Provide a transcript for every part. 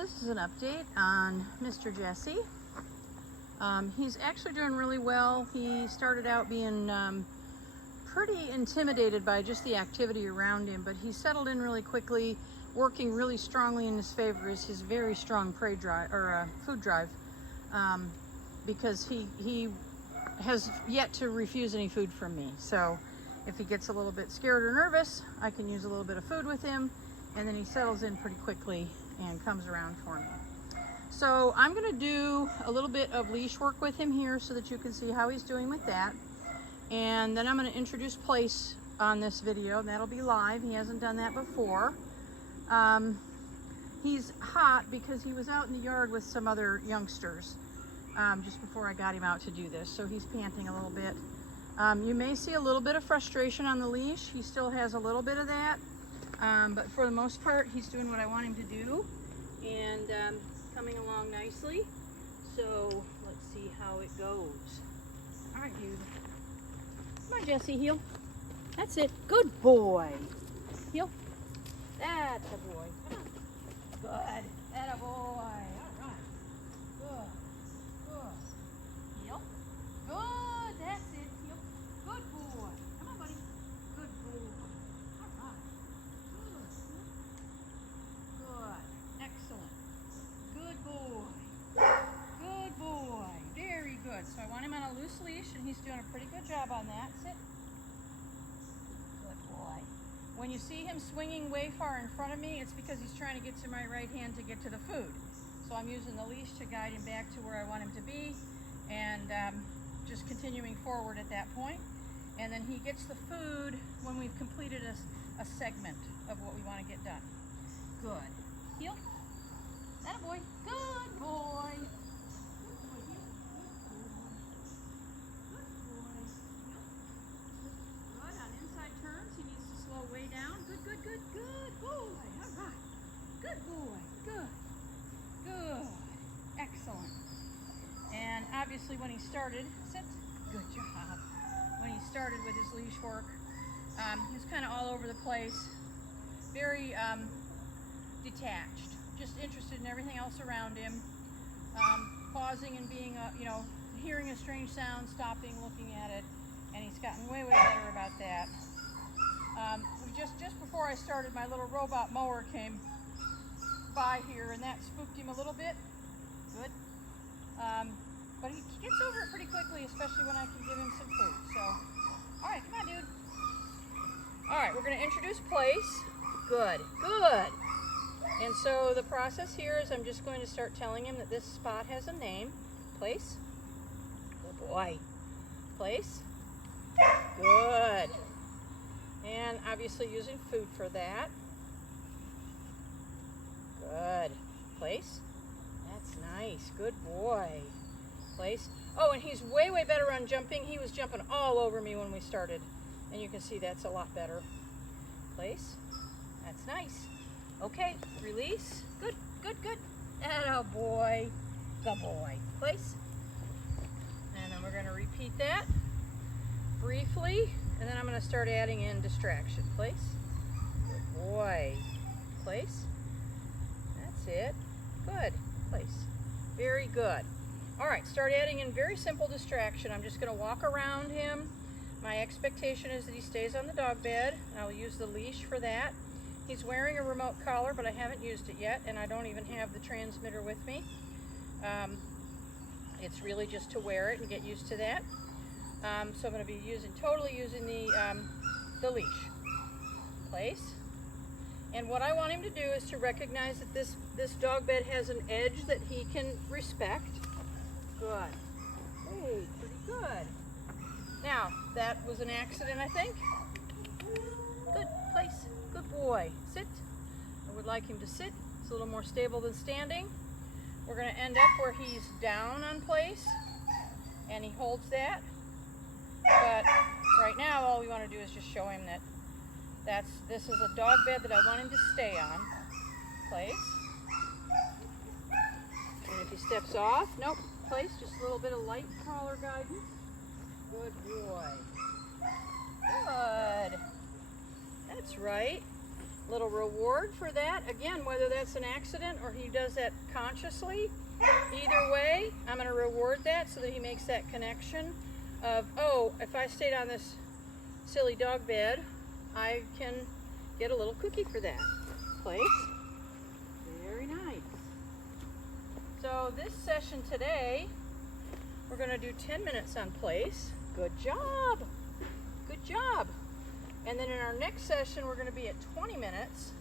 This is an update on Mr. Jesse. He's actually doing really well. He started out being pretty intimidated by just the activity around him, but he settled in really quickly. Working really strongly in his favor is his very strong prey drive or food drive, because he has yet to refuse any food from me. So if he gets a little bit scared or nervous, I can use a little bit of food with him, and then he settles in pretty quickly and comes around for me. So I'm going to do a little bit of leash work with him here so that you can see how he's doing with that. And then I'm going to introduce place on this video, and that'll be live. He hasn't done that before. He's hot because he was out in the yard with some other youngsters just before I got him out to do this. So he's panting a little bit. You may see a little bit of frustration on the leash. He still has a little bit of that. But for the most part, he's doing what I want him to do and coming along nicely. So let's see how it goes. All right, dude. Come on, Jesse, heel. That's it. Good boy. Heel. That's a boy. Come on. Good. That a boy. All right. Good. Good. Heel. Good. That's it. Heel. Good boy. Come on, buddy. Good boy. All right. Good. Good. Excellent. Good boy. Good boy. Very good. So I want him on a loose leash, and he's doing a pretty good job on that. Sit. Good boy. When you see him swinging way far in front of me, it's because he's trying to get to my right hand to get to the food. So I'm using the leash to guide him back to where I want him to be, and just continuing forward at that point. And then he gets the food when we've completed a segment of what we want to get done. Good. Heel. That a boy. Good boy. Good boy. Heel. Good boy. Heel. Good. On inside turns, he needs to slow way down. Good, good, good, good boy. All right. Good boy. Good. Good. Excellent. And obviously when he started, sit. Good job. When he started with his leash work, he was kind of all over the place. Very detached. Just interested in everything else around him. Pausing and being, hearing a strange sound, stopping, looking at it. And he's gotten way, way better about that. Just before I started, my little robot mower came by here, and that spooked him a little bit. Good. But he gets over it pretty quickly, especially when I can give him some food. So, all right, come on, dude. All right, we're going to introduce place. Good, good. And so the process here is I'm just going to start telling him that this spot has a name. Place. Good boy. Place. Good. And obviously using food for that. Good. Place. That's nice. Good boy. Place. Oh, and he's way, way better on jumping. He was jumping all over me when we started. And you can see that's a lot better. Place. That's nice. Okay, release. Good, good, good. Atta boy. Good boy. Place. And then we're going to repeat that briefly. And then I'm going to start adding in distraction. Place. Good boy. Place. That's it. Good. Place. Very good. All right, start adding in very simple distraction. I'm just going to walk around him. My expectation is that he stays on the dog bed. I'll use the leash for that. He's wearing a remote collar, but I haven't used it yet, and I don't even have the transmitter with me. It's really just to wear it and get used to that. So I'm going to be totally using the leash. Place. And what I want him to do is to recognize that this dog bed has an edge that he can respect. Good. Hey, pretty good. Now, that was an accident, I think. Good. Place. Good boy. Sit. I would like him to sit. It's a little more stable than standing. We're going to end up where he's down on place, and he holds that. But right now, all we want to do is just show him that this is a dog bed that I want him to stay on. Place. And if he steps off, nope. Place. Just a little bit of light collar guidance. Good boy. Good. That's right. Little reward for that. Again, whether that's an accident or he does that consciously, either way, I'm going to reward that so that he makes that connection of, oh, if I stayed on this silly dog bed, I can get a little cookie for that. Place. Very nice. So this session today, we're going to do 10 minutes on place. Good job. Good job. And then in our next session, we're going to be at 20 minutes.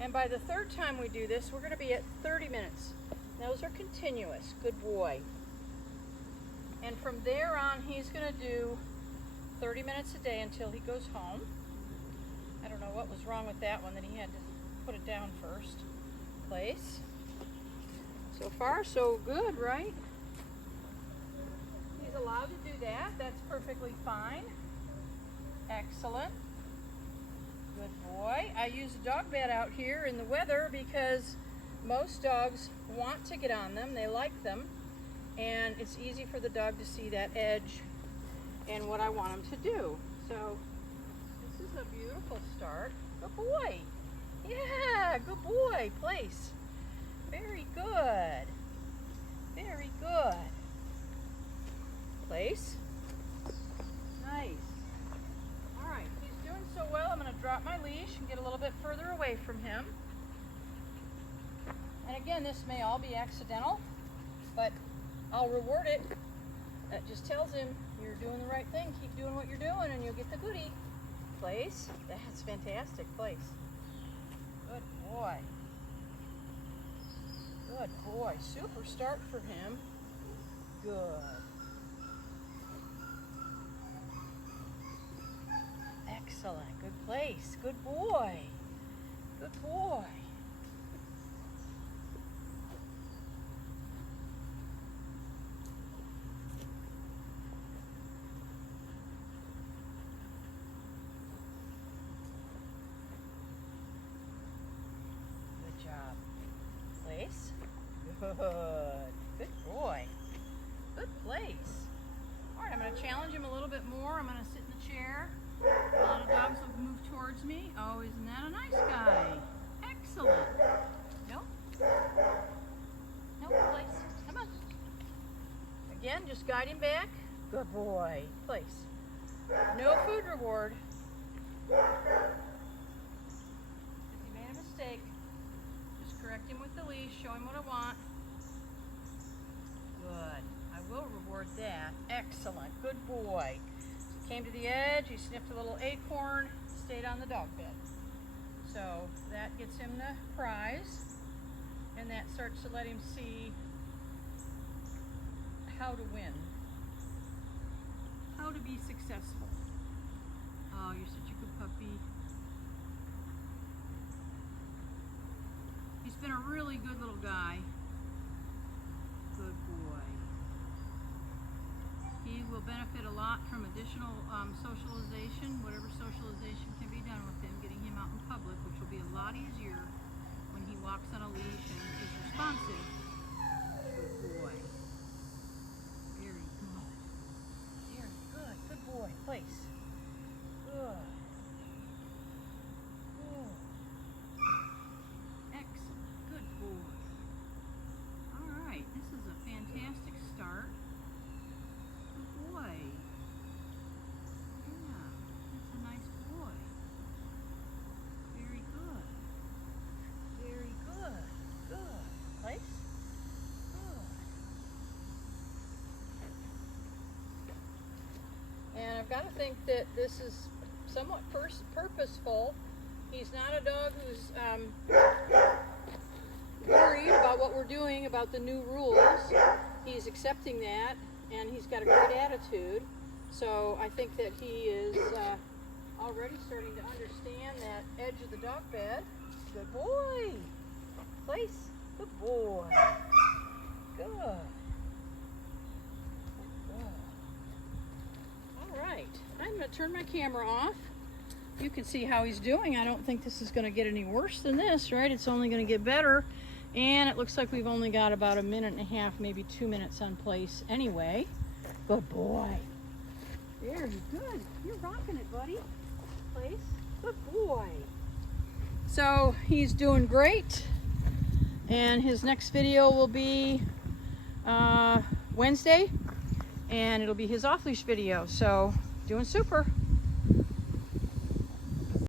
And by the third time we do this, we're going to be at 30 minutes. Those are continuous. Good boy. And from there on, he's going to do 30 minutes a day until he goes home. I don't know what was wrong with that one, that he had to put it down first. Place. So far, so good, right? He's allowed to do that. That's perfectly fine. Excellent. Good boy. I use a dog bed out here in the weather because most dogs want to get on them. They like them. And it's easy for the dog to see that edge and what I want him to do. So this is a beautiful start. Good boy. Yeah, good boy. Place. Very good. Very good. Place. Nice. All right, he's doing so well. I'm going to drop my leash and get a little bit further away from him. And again, this may all be accidental, but I'll reward it. That just tells him you're doing the right thing. Keep doing what you're doing and you'll get the goodie. Place. That's fantastic. Place. Good boy. Good boy. Super start for him. Good. Excellent. Good place. Good boy. Good boy. Good job. Place. Good. Good boy. Good place. All right, I'm going to challenge him a little bit more. I'm going to sit in the chair. A lot of dogs will move towards me. Oh, isn't that a nice guy? Excellent. Nope. Nope, place. Come on. Again, just guide him back. Good boy. Place. No food reward. If he made a mistake, just correct him with the leash. Show him what I want. Good. I will reward that. Excellent. Good boy. Came to the edge, he sniffed a little acorn, stayed on the dog bed. So that gets him the prize, and that starts to let him see how to win, how to be successful. Oh, you're such a good puppy. He's been a really good little guy. Good boy. He will benefit a lot from additional socialization, whatever socialization can be done with him, getting him out in public, which will be a lot easier when he walks on a leash and is responsive. Good boy. Very good. Very good. Good boy. Place. Good. Good. Excellent. Good boy. All right. This is a fantastic start. Boy. Yeah, that's a nice boy. Very good. Very good. Good. Place. Good. And I've got to think that this is somewhat purposeful. He's not a dog who's worried about what we're doing, about the new rules. He's accepting that. And he's got a great attitude, so I think that he is already starting to understand that edge of the dog bed. Good boy. Place. Good boy. Good. Good. All right. I'm going to turn my camera off. You can see how he's doing. I don't think this is going to get any worse than this, right? It's only going to get better. And it looks like we've only got about a minute and a half, maybe 2 minutes on place anyway. Good boy. Very good. You're rocking it, buddy. Place. Good boy. So he's doing great, and his next video will be Wednesday, and it'll be his off-leash video. So doing super.